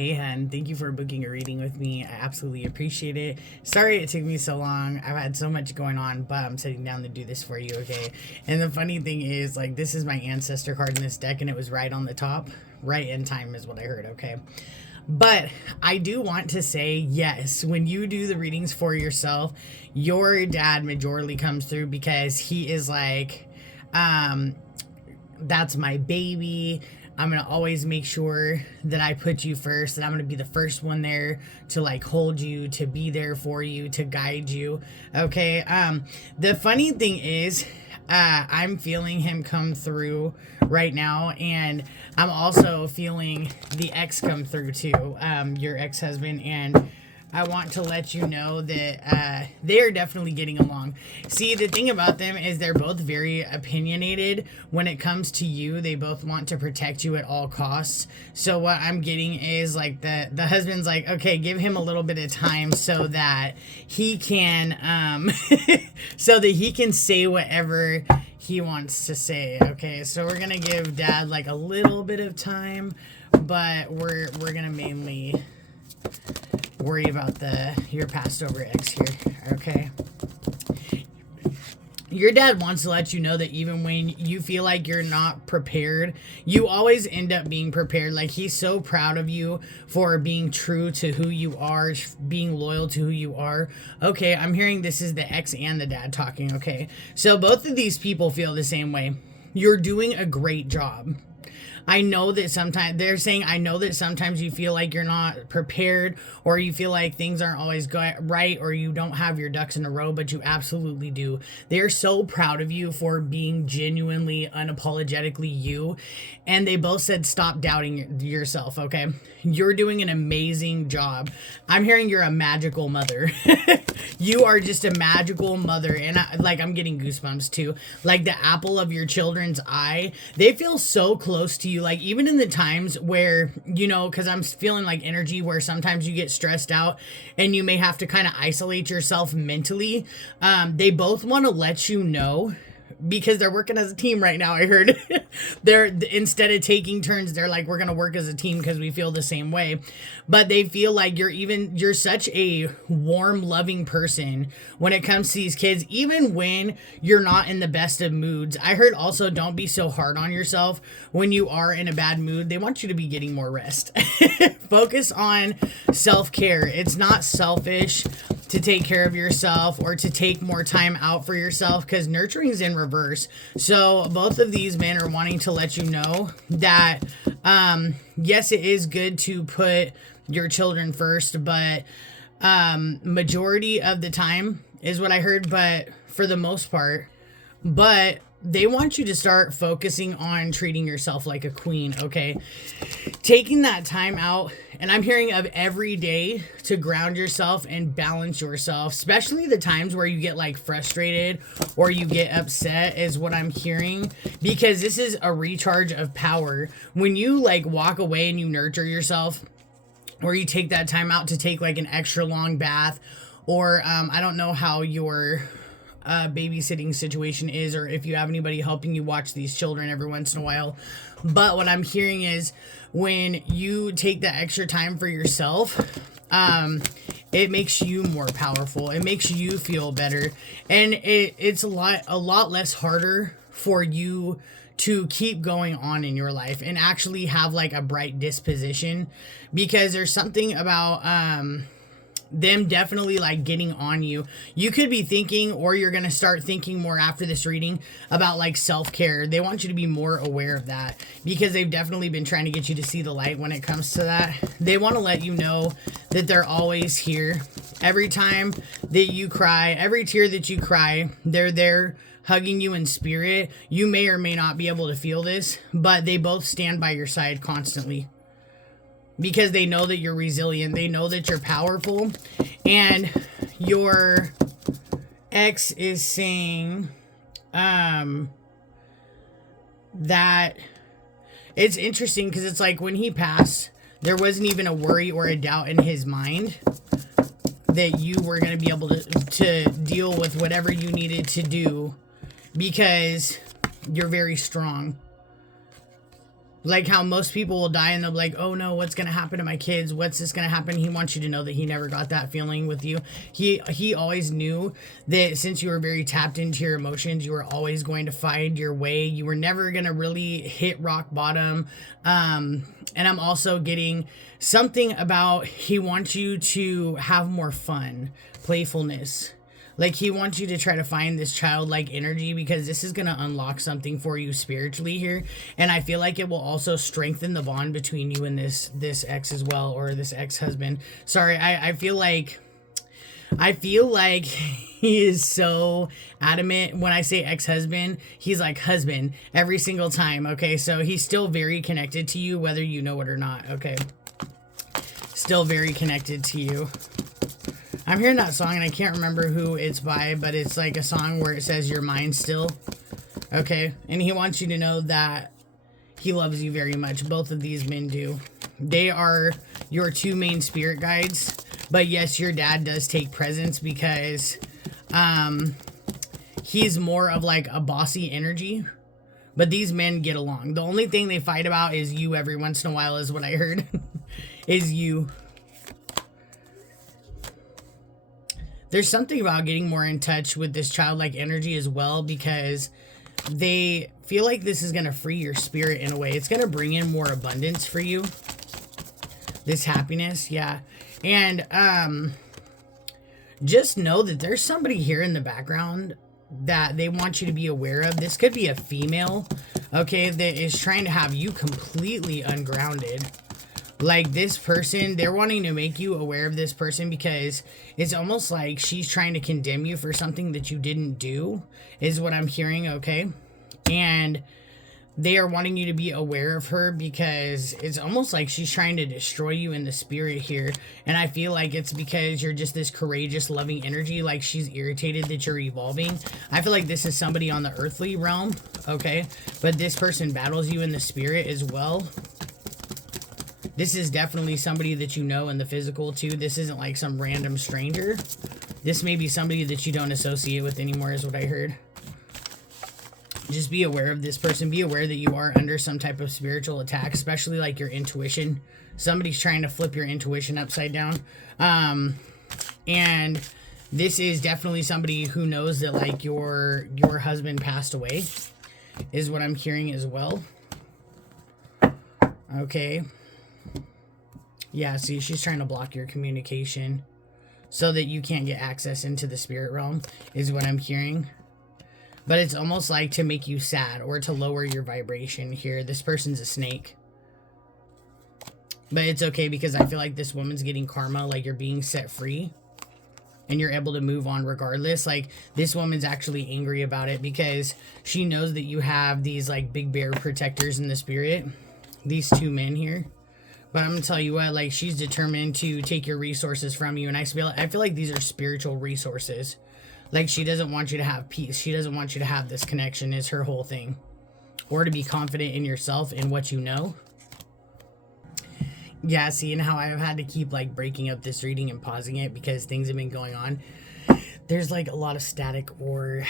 Hey, hun, thank you for booking a reading with me. I absolutely appreciate it. Sorry it took me so long. I've had so much going on, but I'm sitting down to do this for you, okay? And the funny thing is, like, this is my ancestor card in this deck, and it was right on the top. Right in time is what I heard, okay? But I do want to say, yes, when you do the readings for yourself, your dad majorly comes through because he is like, that's my baby. I'm going to always make sure that I put you first, and I'm going to be the first one there to like hold you, to be there for you, to guide you. Okay. The funny thing is, I'm feeling him come through right now, and I'm also feeling the ex come through too, your ex-husband, and I want to let you know that they are definitely getting along. See, the thing about them is they're both very opinionated when it comes to you. They both want to protect you at all costs. So what I'm getting is like the husband's like, okay, give him a little bit of time so that he can so that he can say whatever he wants to say. Okay, so we're gonna give dad like a little bit of time, but we're gonna mainly worry about your passed over ex here. Okay, your dad wants to let you know that even when you feel like you're not prepared, you always end up being prepared. Like, he's so proud of you for being true to who you are, being loyal to who you are. Okay, I'm hearing this is the ex and the dad talking. Okay, so both of these people feel the same way. You're doing a great job. I know that sometimes they're saying, I know that sometimes you feel like you're not prepared, or you feel like things aren't always right, or you don't have your ducks in a row, but you absolutely do. They're so proud of you for being genuinely, unapologetically you. And they both said, stop doubting yourself. Okay. You're doing an amazing job. I'm hearing you're a magical mother. You are just a magical mother. And I'm getting goosebumps too. Like the apple of your children's eye. They feel so close to you. Like, even in the times where, you know, because I'm feeling like energy where sometimes you get stressed out and you may have to kind of isolate yourself mentally. They both want to let you know, because they're working as a team right now. I heard they're, instead of taking turns, they're like, we're going to work as a team because we feel the same way. But they feel like you're such a warm, loving person when it comes to these kids, even when you're not in the best of moods. I heard also, don't be so hard on yourself when you are in a bad mood. They want you to be getting more rest. Focus on self-care. It's not selfish to take care of yourself or to take more time out for yourself, because nurturing is in reverse. So both of these men are wanting to let you know that, yes, it is good to put your children first, but majority of the time is what I heard, but for the most part, but they want you to start focusing on treating yourself like a queen. Okay, taking that time out, and I'm hearing of every day, to ground yourself and balance yourself, especially the times where you get like frustrated or you get upset, is what I'm hearing, because this is a recharge of power. When you like walk away and you nurture yourself, or you take that time out to take like an extra long bath, or I don't know how your babysitting situation is, or if you have anybody helping you watch these children every once in a while. But what I'm hearing is, when you take that extra time for yourself, it makes you more powerful. It makes you feel better. And it's a lot less harder for you to keep going on in your life and actually have like a bright disposition, because there's something about, them definitely like getting on you. You could be thinking, or you're going to start thinking more after this reading, about like self-care. They want you to be more aware of that, because they've definitely been trying to get you to see the light when it comes to that. They want to let you know that they're always here. Every time that you cry, every tear that you cry, they're there hugging you in spirit. You may or may not be able to feel this, but they both stand by your side constantly, because they know that you're resilient. They know that you're powerful. And your ex is saying that it's interesting, because it's like when he passed, there wasn't even a worry or a doubt in his mind that you were going to be able to deal with whatever you needed to do, because you're very strong. Like how most people will die and they'll be like, oh no, what's going to happen to my kids? What's this going to happen? He wants you to know that he never got that feeling with you. He always knew that since you were very tapped into your emotions, you were always going to find your way. You were never going to really hit rock bottom. And I'm also getting something about he wants you to have more fun, playfulness. Like he wants you to try to find this childlike energy because this is going to unlock something for you spiritually here. And I feel like it will also strengthen the bond between you and this ex as well, or this ex-husband. Sorry, I feel like he is so adamant. When I say ex-husband, he's like husband every single time. Okay, so he's still very connected to you, whether you know it or not. Okay, still very connected to you. I'm hearing that song and I can't remember who it's by, but it's like a song where it says you're mine still. Okay. And he wants you to know that he loves you very much. Both of these men do. They are your two main spirit guides. But yes, your dad does take presence because he's more of like a bossy energy. But these men get along. The only thing they fight about is you every once in a while, is what I heard. Is you. There's something about getting more in touch with this childlike energy as well, because they feel like this is going to free your spirit in a way. It's going to bring in more abundance for you. This happiness, yeah. And just know that there's somebody here in the background that they want you to be aware of. This could be a female, okay, that is trying to have you completely ungrounded. Like this person, they're wanting to make you aware of this person because it's almost like she's trying to condemn you for something that you didn't do, is what I'm hearing, okay? And they are wanting you to be aware of her because it's almost like she's trying to destroy you in the spirit here. And I feel like it's because you're just this courageous, loving energy, like she's irritated that you're evolving. I feel like this is somebody on the earthly realm, okay? But this person battles you in the spirit as well. This is definitely somebody that you know in the physical too. This isn't like some random stranger. This may be somebody that you don't associate with anymore, is what I heard. Just be aware of this person. Be aware that you are under some type of spiritual attack, especially like your intuition. Somebody's trying to flip your intuition upside down. And this is definitely somebody who knows that like your husband passed away, is what I'm hearing as well. Okay. Yeah, see, she's trying to block your communication so that you can't get access into the spirit realm, is what I'm hearing. But it's almost like to make you sad or to lower your vibration here. This person's a snake. But it's okay because I feel like this woman's getting karma, like you're being set free. And you're able to move on regardless. Like this woman's actually angry about it because she knows that you have these like big bear protectors in the spirit. These two men here. But I'm going to tell you what, like, she's determined to take your resources from you. And I feel like these are spiritual resources. Like, she doesn't want you to have peace. She doesn't want you to have this connection, is her whole thing. Or to be confident in yourself and what you know. Yeah, see, and how I've had to keep, like, breaking up this reading and pausing it because things have been going on. There's, like, a lot of static or,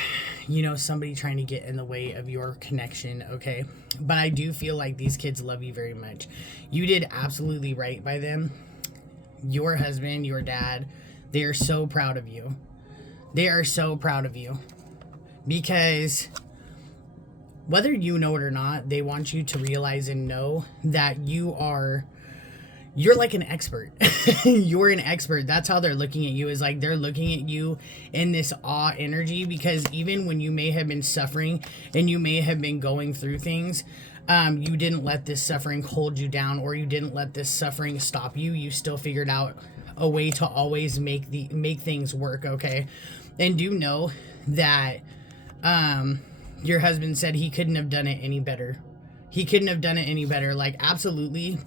you know, somebody trying to get in the way of your connection, okay? But I do feel like these kids love you very much. You did absolutely right by them. Your husband, your dad, they are so proud of you. They are so proud of you. Because whether you know it or not, they want you to realize and know that you're like an expert. You're an expert. That's how they're looking at you, is like they're looking at you in this awe energy, because even when you may have been suffering and you may have been going through things, you didn't let this suffering hold you down, or you didn't let this suffering stop you. You still figured out a way to always make things work, okay? And do know that your husband said he couldn't have done it any better. He couldn't have done it any better. Like, absolutely.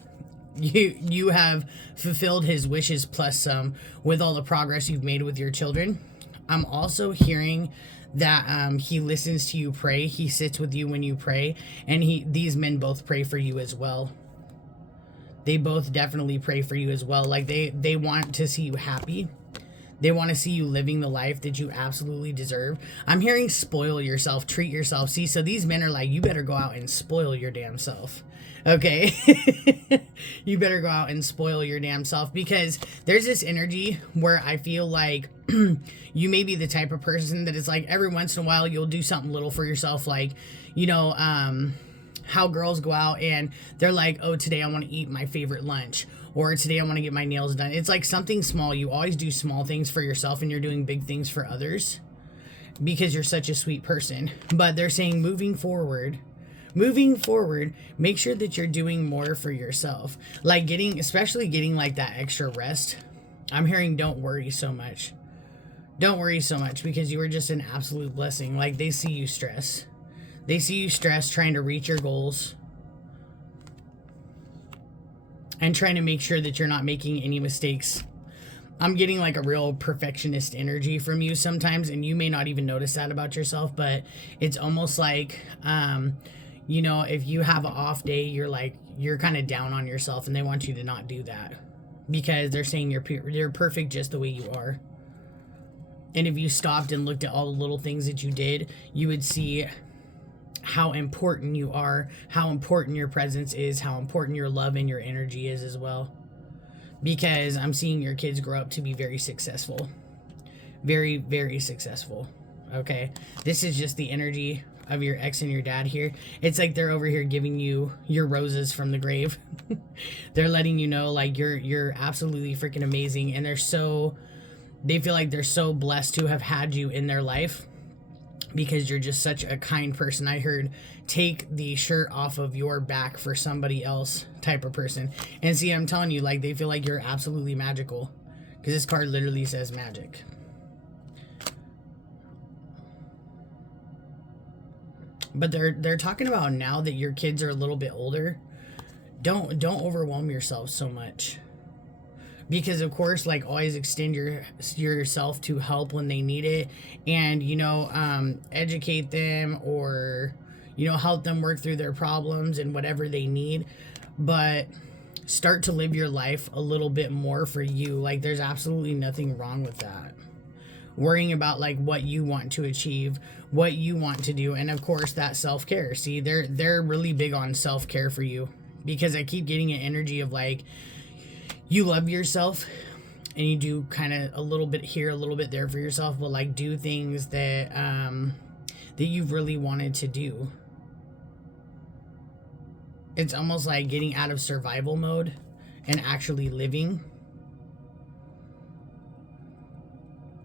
You have fulfilled his wishes plus some with all the progress you've made with your children. I'm also hearing that he listens to you pray. He sits with you when you pray, and these men both pray for you as well. They both definitely pray for you as well. Like they want to see you happy. They want to see you living the life that you absolutely deserve. I'm hearing spoil yourself, treat yourself. See, so these men are like, you better go out and spoil your damn self. Okay? You better go out and spoil your damn self, because there's this energy where I feel like you may be the type of person that is like, every once in a while you'll do something little for yourself, like, you know, how girls go out and they're like, oh, today I want to eat my favorite lunch, or today I want to get my nails done. It's like something small. You always do small things for yourself, and you're doing big things for others because you're such a sweet person. But they're saying moving forward, make sure that you're doing more for yourself, like especially getting like that extra rest. I'm hearing don't worry so much, because you are just an absolute blessing. Like, they see you stress trying to reach your goals and trying to make sure that you're not making any mistakes. I'm getting like a real perfectionist energy from you sometimes, and you may not even notice that about yourself, but it's almost like, you know, if you have an off day, you're kind of down on yourself, and they want you to not do that because they're saying you're perfect just the way you are. And if you stopped and looked at all the little things that you did, you would see how important you are, how important your presence is, how important your love and your energy is as well. Because I'm seeing your kids grow up to be very successful. Very, very successful. Okay? This is just the energy of your ex and your dad here. It's like they're over here giving you your roses from the grave. They're letting you know, like, you're absolutely freaking amazing, and they feel like they're so blessed to have had you in their life, because you're just such a kind person. I heard take the shirt off of your back for somebody else type of person. And see, I'm telling you, like, they feel like you're absolutely magical, because this card literally says magic. But they're talking about now that your kids are a little bit older, don't overwhelm yourself so much. Because of course, like, always extend yourself to help when they need it, and, you know, educate them, or, you know, help them work through their problems and whatever they need. But start to live your life a little bit more for you. Like, there's absolutely nothing wrong with that. Worrying about like what you want to achieve, what you want to do, and of course that self-care. See, they're really big on self-care for you, because I keep getting an energy of like, you love yourself, and you do kind of a little bit here, a little bit there for yourself, but like do things that that you've really wanted to do. It's almost like getting out of survival mode and actually living.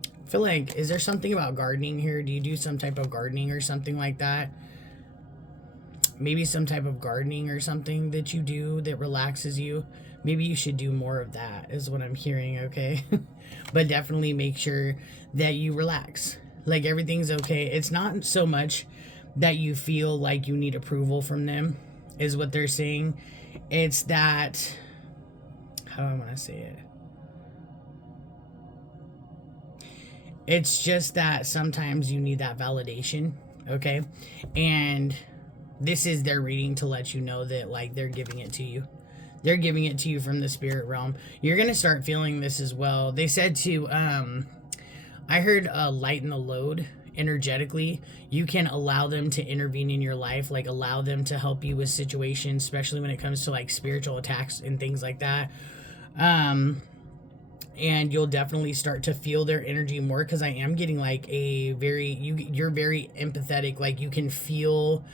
I feel like, is there something about gardening here? Do you do some type of gardening or something like that? Maybe some type of gardening or something that you do that relaxes you. Maybe you should do more of that, is what I'm hearing, okay? But definitely make sure that you relax. Like, everything's okay. It's not so much that you feel like you need approval from them, is what they're saying. It's that, how do I want to say it? It's just that sometimes you need that validation, okay? And this is their reading to let you know that, like, they're giving it to you. They're giving it to you from the spirit realm. You're going to start feeling this as well. They said to, I heard lighten the load energetically. You can allow them to intervene in your life, like allow them to help you with situations, especially when it comes to like spiritual attacks and things like that. And you'll definitely start to feel their energy more, because I am getting like a very, you're very empathetic. Like, you can feel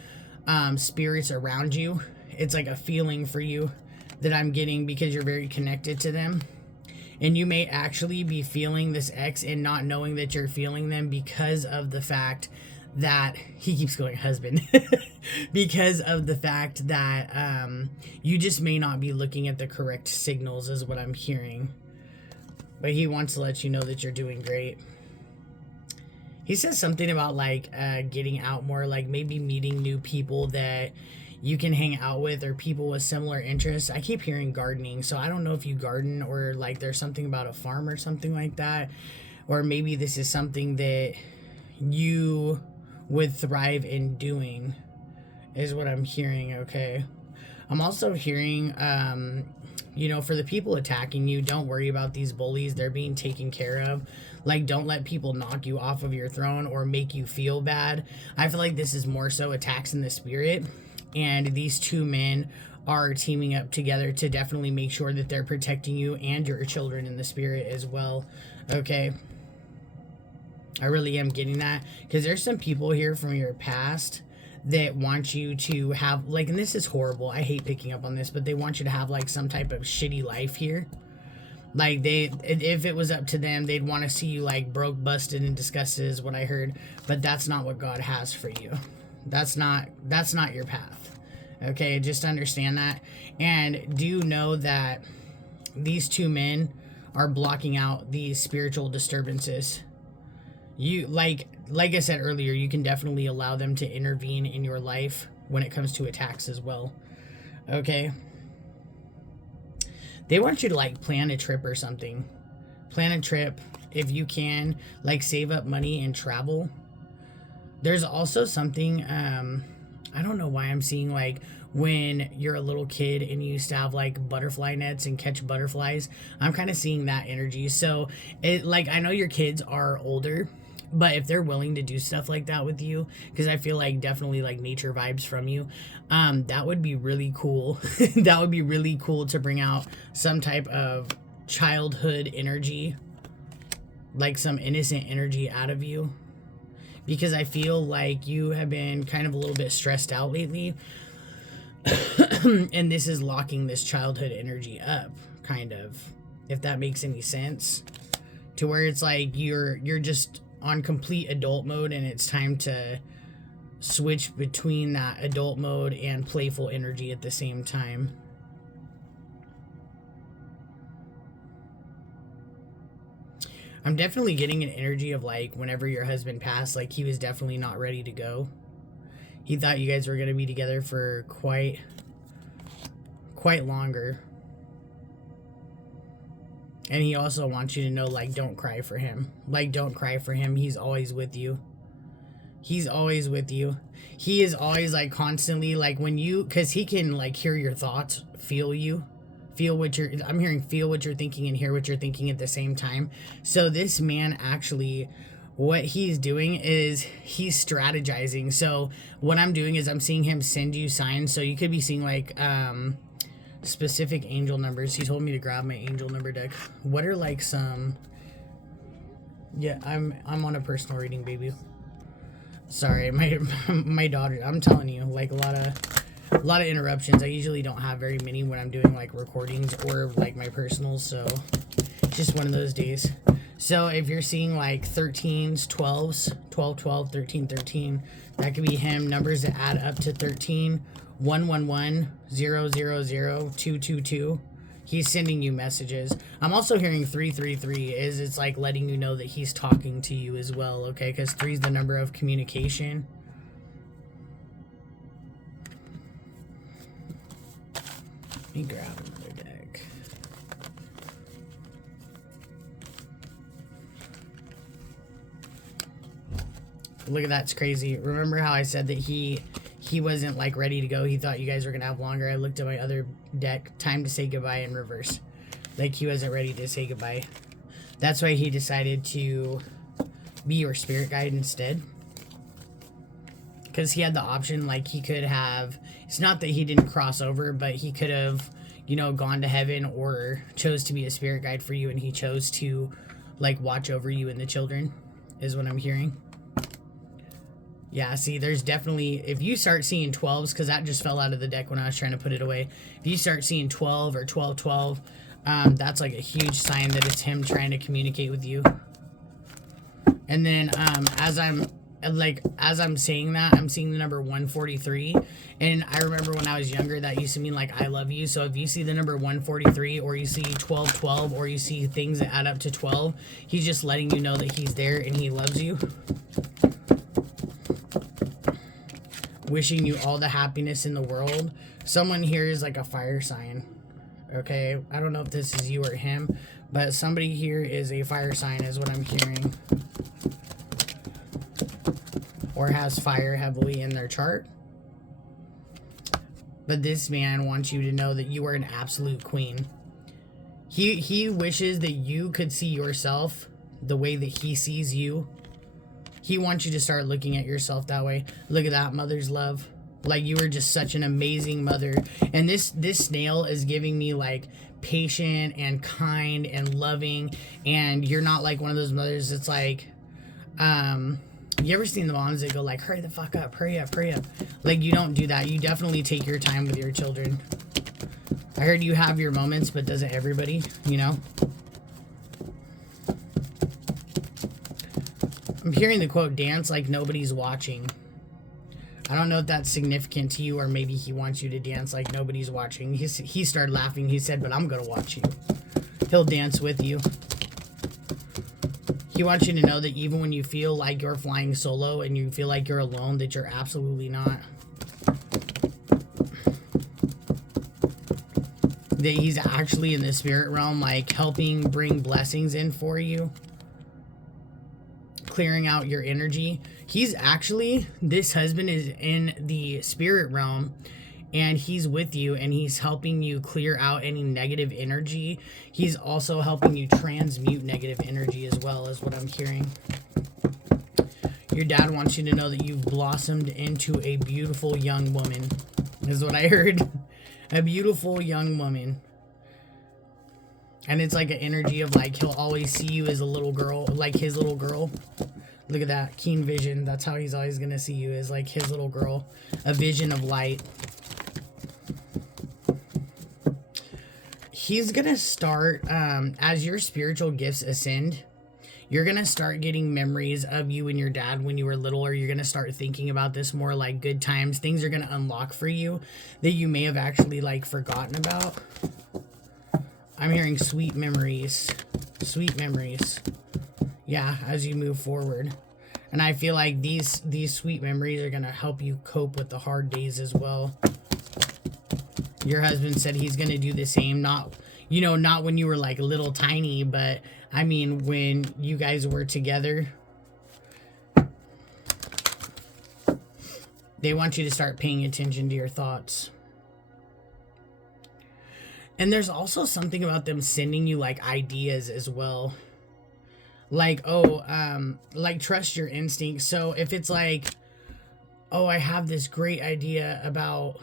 spirits around you. It's like a feeling for you that I'm getting, because you're very connected to them. And you may actually be feeling this ex and not knowing that you're feeling them, because of the fact that he keeps going husband because of the fact that you just may not be looking at the correct signals, is what I'm hearing. But he wants to let you know that you're doing great. He says something about like getting out more, like maybe meeting new people that you can hang out with, or people with similar interests. I keep hearing gardening, so I don't know if you garden, or like there's something about a farm or something like that. Or maybe this is something that you would thrive in doing, is what I'm hearing, okay? I'm also hearing You know, for the people attacking you, don't worry about these bullies. They're being taken care of. Like, don't let people knock you off of your throne or make you feel bad. I feel like this is more so attacks in the spirit. And these two men are teaming up together to definitely make sure that they're protecting you and your children in the spirit as well. Okay. I really am getting that. Because there's some people here from your past that want you to have, like, and this is horrible, I hate picking up on this, but they want you to have like some type of shitty life here. Like, they, if it was up to them, they'd want to see you like broke, busted, and disgusted is what I heard. But that's not what God has for you. That's not your path. Okay, just understand that. And do know that these two men are blocking out these spiritual disturbances. You, like I said earlier, you can definitely allow them to intervene in your life when it comes to attacks as well. Okay? They want you to like plan a trip or something. Plan a trip if you can, like save up money and travel. There's also something, I don't know why I'm seeing like when you're a little kid and you used to have like butterfly nets and catch butterflies. I'm kind of seeing that energy. So it, like, I know your kids are older, but if they're willing to do stuff like that with you, because I feel like definitely like nature vibes from you, that would be really cool. That would be really cool to bring out some type of childhood energy, like some innocent energy out of you. Because I feel like you have been kind of a little bit stressed out lately. And this is locking this childhood energy up, kind of, if that makes any sense. To where it's like you're just on complete adult mode and it's time to switch between that adult mode and playful energy at the same time. I'm definitely getting an energy of like whenever your husband passed, like he was definitely not ready to go. He thought you guys were going to be together for quite longer. And he also wants you to know, like, don't cry for him. Like, don't cry for him. He's always with you. He's always with you. He is always, like, constantly, like, when you, because he can, like, hear your thoughts, feel you. Feel what you're, I'm hearing feel what you're thinking and hear what you're thinking at the same time. So this man actually, what he's doing is he's strategizing. So what I'm doing is I'm seeing him send you signs. So you could be seeing, like, specific angel numbers. He told me to grab my angel number deck. What are like some, yeah, I'm on a personal reading, baby. Sorry, my daughter, I'm telling you, like a lot of interruptions. I usually don't have very many when I'm doing like recordings or like my personals, so it's just one of those days. So if you're seeing like 13s, 12s, 12 12, 13 13, that could be him. Numbers that add up to 13, 111 000 222. He's sending you messages. I'm also hearing 333 is it's like letting you know that he's talking to you as well, okay? Because 3 is the number of communication. Let me grab another deck. Look at that's crazy. Remember how I said that he wasn't like ready to go? He thought you guys were gonna have longer. I looked at my other deck, time to say goodbye in reverse. Like he wasn't ready to say goodbye. That's why he decided to be your spirit guide instead. Because he had the option, like he could have, it's not that he didn't cross over, but he could have, you know, gone to heaven or chose to be a spirit guide for you, and he chose to like watch over you and the children, is what I'm hearing. Yeah, see, there's definitely, if you start seeing 12s, because that just fell out of the deck when I was trying to put it away. If you start seeing 12 or 12 12, that's like a huge sign that it's him trying to communicate with you. And then as I'm saying that, I'm seeing the number 143. And I remember when I was younger, that used to mean like I love you. So if you see the number 143 or you see 12 12 or you see things that add up to 12, he's just letting you know that he's there and he loves you. Wishing you all the happiness in the world. Someone here is like a fire sign. Okay, I don't know if this is you or him, but somebody here is a fire sign is what I'm hearing. Or has fire heavily in their chart. But this man wants you to know that you are an absolute queen. He wishes that you could see yourself the way that he sees you. He wants you to start looking at yourself that way. Look at that, mother's love. Like, you are just such an amazing mother. And this snail is giving me like patient and kind and loving. And you're not like one of those mothers that's like, you ever seen the moms that go like, hurry the fuck up, hurry up, hurry up? Like, you don't do that. You definitely take your time with your children. I heard you have your moments, but doesn't everybody, you know? I'm hearing the quote, dance like nobody's watching. I don't know if that's significant to you, or maybe he wants you to dance like nobody's watching. He started laughing. He said, but I'm going to watch you. He'll dance with you. He wants you to know that even when you feel like you're flying solo and you feel like you're alone, that you're absolutely not. That he's actually in the spirit realm, like helping bring blessings in for you. Clearing out your energy. He's actually, this husband is in the spirit realm and he's with you and he's helping you clear out any negative energy. He's also helping you transmute negative energy as well, is what I'm hearing. Your dad wants you to know that you've blossomed into a beautiful young woman, is what I heard. A beautiful young woman. And it's like an energy of like, he'll always see you as a little girl, like his little girl. Look at that, keen vision. That's how he's always going to see you, as like his little girl. A vision of light. He's going to start, as your spiritual gifts ascend, you're going to start getting memories of you and your dad when you were little, or you're going to start thinking about this more, like good times. Things are going to unlock for you that you may have actually like forgotten about. I'm hearing sweet memories. Sweet memories. Yeah, as you move forward. And I feel like these sweet memories are going to help you cope with the hard days as well. Your husband said he's going to do the same. Not, you know, not when you were like little tiny, but I mean when you guys were together. They want you to start paying attention to your thoughts. And there's also something about them sending you like ideas as well. Like, oh, like trust your instincts. So if it's like, oh, I have this great idea about,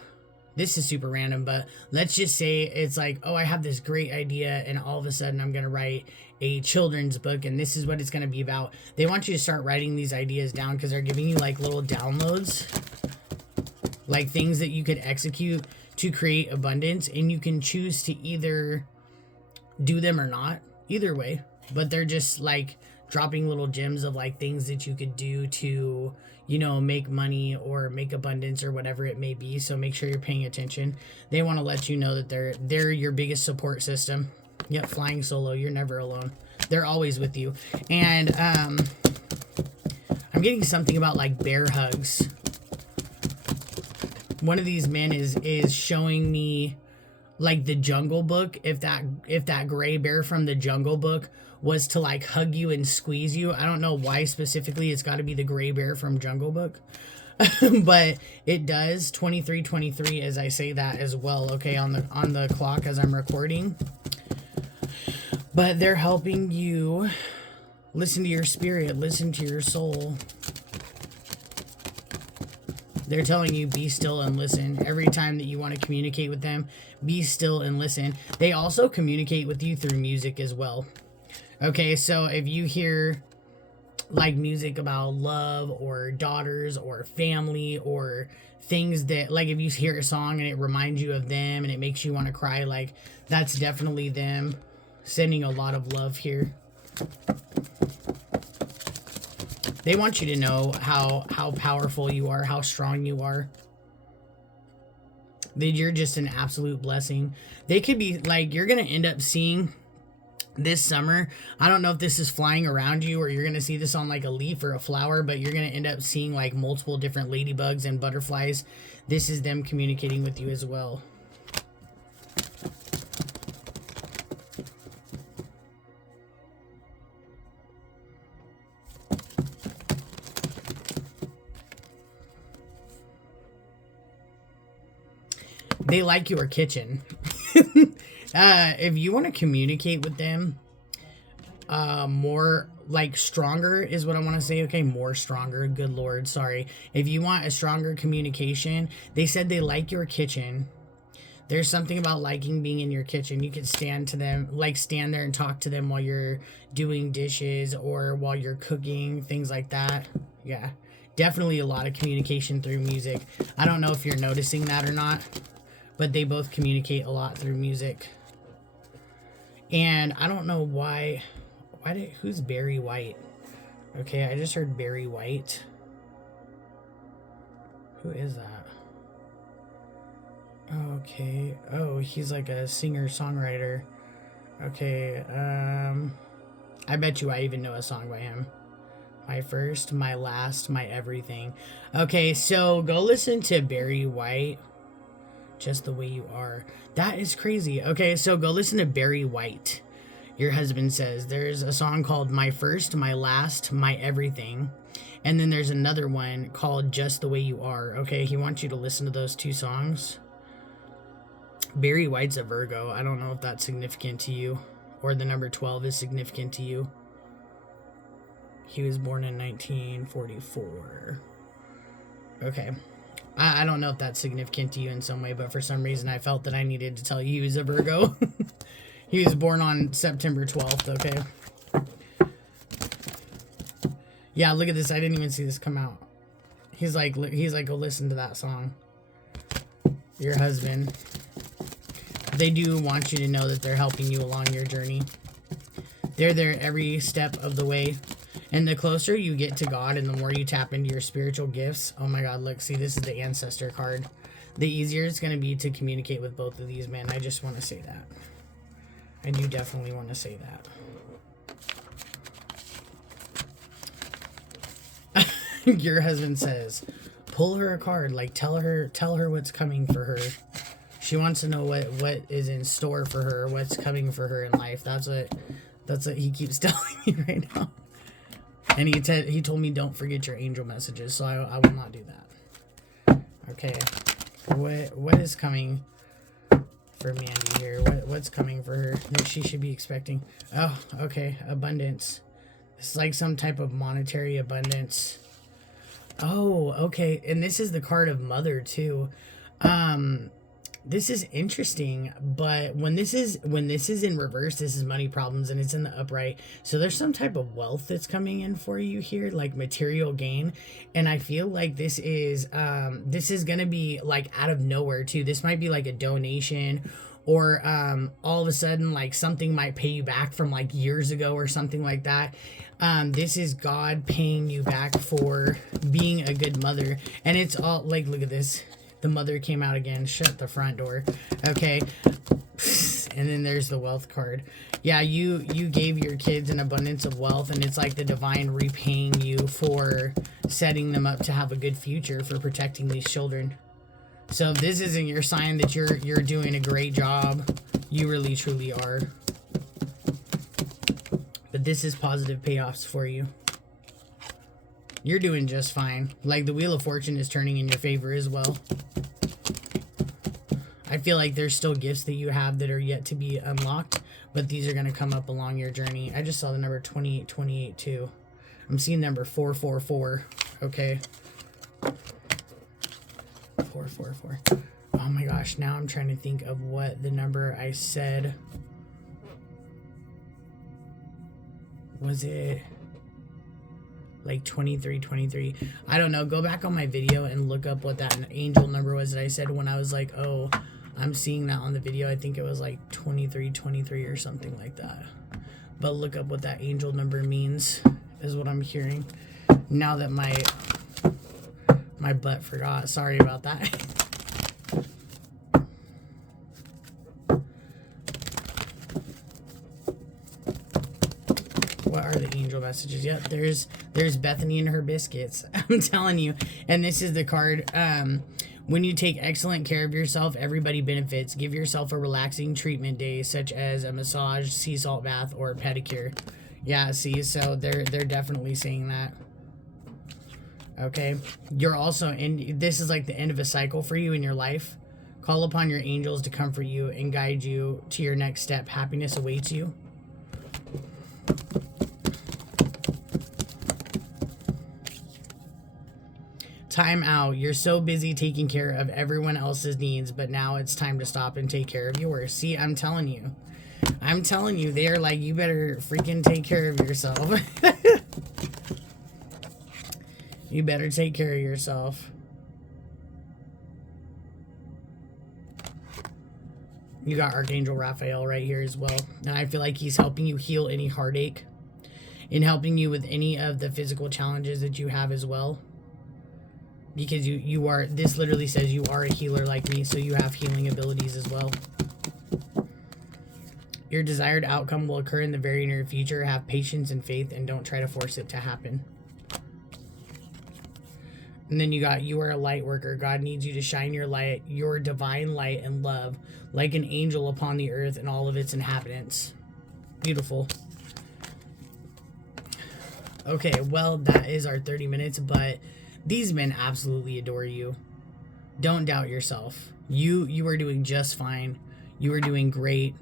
this is super random, but let's just say it's like, oh, I have this great idea and all of a sudden I'm going to write a children's book and this is what it's going to be about. They want you to start writing these ideas down because they're giving you like little downloads, like things that you could execute to create abundance, and you can choose to either do them or not, either way, but they're just like dropping little gems of like things that you could do to, you know, make money or make abundance or whatever it may be. So make sure you're paying attention. They want to let you know that they're your biggest support system. Yep, flying solo, you're never alone. They're always with you. And I'm getting something about like bear hugs. One of these men is showing me like the Jungle Book. If that gray bear from the Jungle Book was to like hug you and squeeze you. I don't know why specifically it's got to be the gray bear from Jungle Book. But it does. 2323 as I say that as well, okay, on the clock as I'm recording. But they're helping you listen to your spirit, listen to your soul. They're telling you, be still and listen. Every time that you want to communicate with them, be still and listen. They also communicate with you through music as well. Okay, so if you hear like music about love or daughters or family or things that, like if you hear a song and it reminds you of them and it makes you want to cry, like that's definitely them sending a lot of love here. They want you to know how powerful you are, how strong you are. That you're just an absolute blessing. They could be like, you're going to end up seeing this summer. I don't know if this is flying around you or you're going to see this on like a leaf or a flower, but you're going to end up seeing like multiple different ladybugs and butterflies. This is them communicating with you as well. They like your kitchen. If you want to communicate with them, more like stronger is what I want to say. Okay, more stronger. Good Lord, sorry. If you want a stronger communication, they said they like your kitchen. There's something about liking being in your kitchen. You could stand to them, like stand there and talk to them while you're doing dishes or while you're cooking, things like that. Yeah, definitely a lot of communication through music. I don't know if you're noticing that or not, but they both communicate a lot through music. And I don't know why who's Barry White? Okay, I just heard Barry White. Who is that? Okay. Oh, he's like a singer-songwriter. Okay, I bet you I even know a song by him. My first, my last, my everything. Okay, so go listen to Barry White. Just the way you are. That is crazy. Okay, so go listen to Barry White. Your husband says there's a song called My First, My Last, My Everything. And then there's another one called Just the Way You Are. Okay, he wants you to listen to those two songs. Barry White's a Virgo. I don't know if that's significant to you or the number 12 is significant to you. He was born in 1944. Okay. I don't know if that's significant to you in some way, but for some reason I felt that I needed to tell you he was a Virgo. He was born on September 12th, okay? Yeah, look at this. I didn't even see this come out. He's like, go listen to that song. Your husband. They do want you to know that they're helping you along your journey. They're there every step of the way. And the closer you get to God and the more you tap into your spiritual gifts, oh my God, look, see, this is the ancestor card. The easier it's going to be to communicate with both of these men. I just want to say that. I do definitely want to say that. Your husband says, pull her a card, like tell her what's coming for her. She wants to know what is in store for her, what's coming for her in life. That's what he keeps telling me right now. And he told me don't forget your angel messages, so I will not do that. Okay. What is coming for Mandy here? What's coming for her that she should be expecting? Oh, okay. Abundance. It's like some type of monetary abundance. Oh, okay. And this is the card of Mother too. This is interesting, but when this is in reverse, this is money problems, and it's in the upright. So there's some type of wealth that's coming in for you here, like material gain. And I feel like this is gonna be like out of nowhere too. This might be like a donation, or all of a sudden like something might pay you back from like years ago or something like that. This is God paying you back for being a good mother, and it's all like, look at this. The mother came out again. Shut the front door. Okay. And then there's the wealth card. Yeah, you gave your kids an abundance of wealth, and it's like the divine repaying you for setting them up to have a good future, for protecting these children. So if this isn't your sign that you're doing a great job, you really truly are. But this is positive payoffs for you. You're doing just fine. Like the Wheel of Fortune is turning in your favor as well. I feel like there's still gifts that you have that are yet to be unlocked, but these are going to come up along your journey. I just saw the number 2828 too. I'm seeing number 444. Okay. 444. Oh my gosh, now I'm trying to think of what the number I said. Was it like 2323? I don't know. Go back on my video and look up what that angel number was that I said when I was like, oh, I'm seeing that on the video. I think it was like 2323 or something like that. But look up what that angel number means, is what I'm hearing. Now that my butt forgot. Sorry about that. What are the angel messages? Yep, there's Bethany and her biscuits. I'm telling you. And this is the card. When you take excellent care of yourself, everybody benefits. Give yourself a relaxing treatment day, such as a massage, sea salt bath, or a pedicure. Yeah, see, so they're definitely saying that. Okay. You're also in, this is like the end of a cycle for you in your life. Call upon your angels to comfort you and guide you to your next step. Happiness awaits you. Time out. You're so busy taking care of everyone else's needs, but now it's time to stop and take care of yours. See, I'm telling you. I'm telling you, they're like, you better freaking take care of yourself. You better take care of yourself. You got Archangel Raphael right here as well. And I feel like he's helping you heal any heartache and helping you with any of the physical challenges that you have as well. Because you are, this literally says you are a healer like me, so you have healing abilities as well. Your desired outcome will occur in the very near future. Have patience and faith and don't try to force it to happen. And then you got, you are a light worker. God needs you to shine your light, your divine light and love, like an angel upon the earth and all of its inhabitants. Beautiful. Okay, well, that is our 30 minutes, but these men absolutely adore you. Don't doubt yourself. You are doing just fine. You are doing great.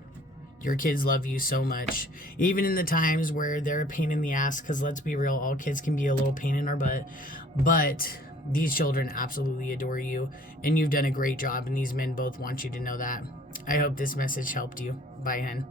Your kids love you so much. Even in the times where they're a pain in the ass, because let's be real, all kids can be a little pain in our butt. But these children absolutely adore you, and you've done a great job, and these men both want you to know that. I hope this message helped you. Bye, hen.